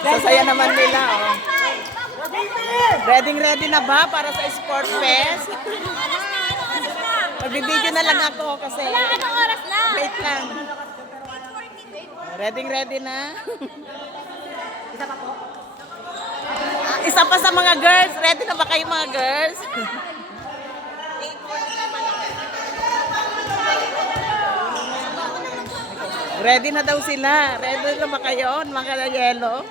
Sasaya naman nila, oh. Ready na ba para sa Sport Fest? Magbibideo na lang ako kasi. Anong oras na? Wait lang. Ready na? Isa pa sa mga girls. Ready na ba kayo mga girls? Ready na daw sila. Ready na ba kayo? Mga yelo?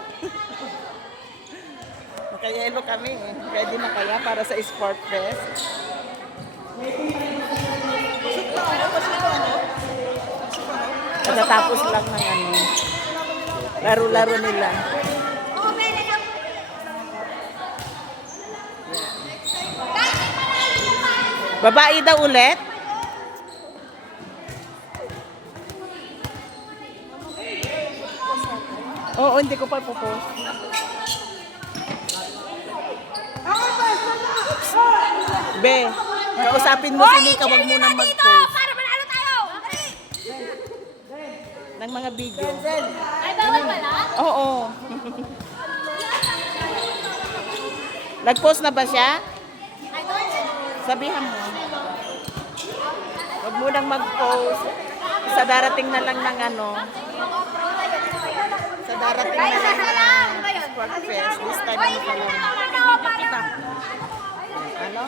Mga yelo kami. Ready na kaya para sa Sport Fest? Pagkatapos lang ng ano, laro-laro nila. Babae daw ulit? Oo, hindi ko pa ipopost. Be, kausapin mo si Nika, wag mo nang mag-post Para manalo tayo! ng mga video. Ay, bawal pala? Oo. Nag-post na ba siya? Sabihan mo. Wag mo nang mag-post. Sa darating na lang ng ano. Sa darating na lang ng Sport Fest. This time ano pa lang. Ano?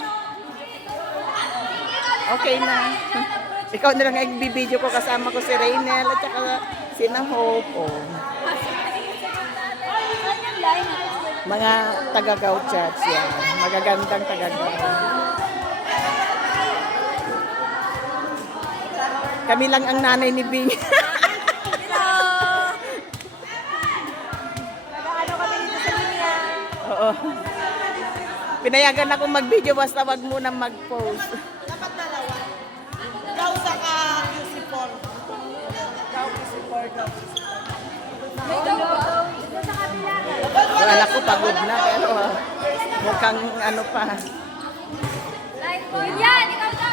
Okay na. Ikaw na lang ang bibideo ko, kasama ko si Raynel at saka si Hope. Oh. Mga taga-Gauchats yan. Magagandang taga-Gauchats. Kami lang ang nanay ni Bing. Oo. Pinayagan ako mag-video basta wag muna mag-post. Dapat dalawa. Ikaw sa QC4. Ikaw QC4, ikaw QC4. Yung anak ko pagod na pero mukhang ano pa. Yan, ikaw daw.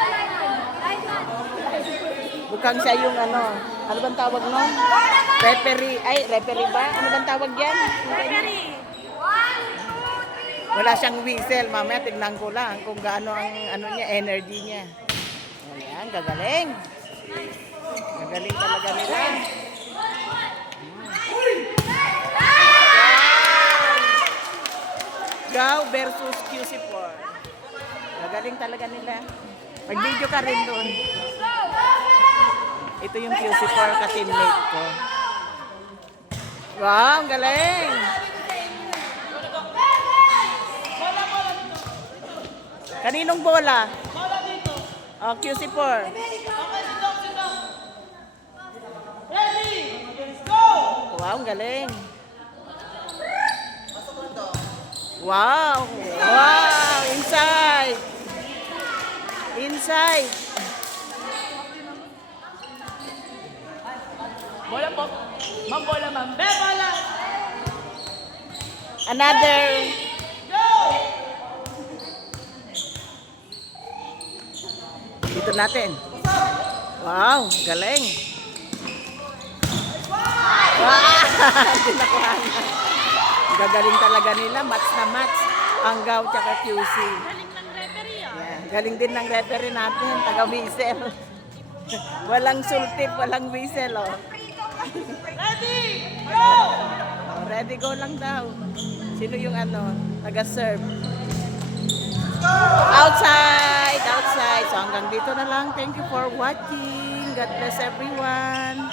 Mukhang siya yung ano. Ano bang tawag nun? Referee. Ay, referee ba? Ano bang tawag yan? Wala siyang whistle. Mamaya tignan ko lang kung gaano ang ano niya, energy niya. Ayan, gagaling. Gagaling talaga nila. Gao versus QC4. Gagaling talaga nila. Mag-video ka rin doon. Ito yung QC4 ka-teammate ko. Wow, ang galing! Kaninong bola? Oh, QC4. Wow, ang galing. Wow! Wow! Inside! Inside! Bola po. Ma'am, bola, ma'am. Be, bola! Another! Dito natin. Wow! Galing! Wow! Tinakuhan na. Gagaling talaga nila. Match na match. Ang Gao tsaka QC. Yeah. Galing din ng referee natin. Taga-whistle. Walang sultip, walang whistle. Oh. Ready! Go! Ready, go lang daw. Sino yung ano? Taga-serve. Outside! Outside! So hanggang dito na lang. Thank you for watching. God bless everyone.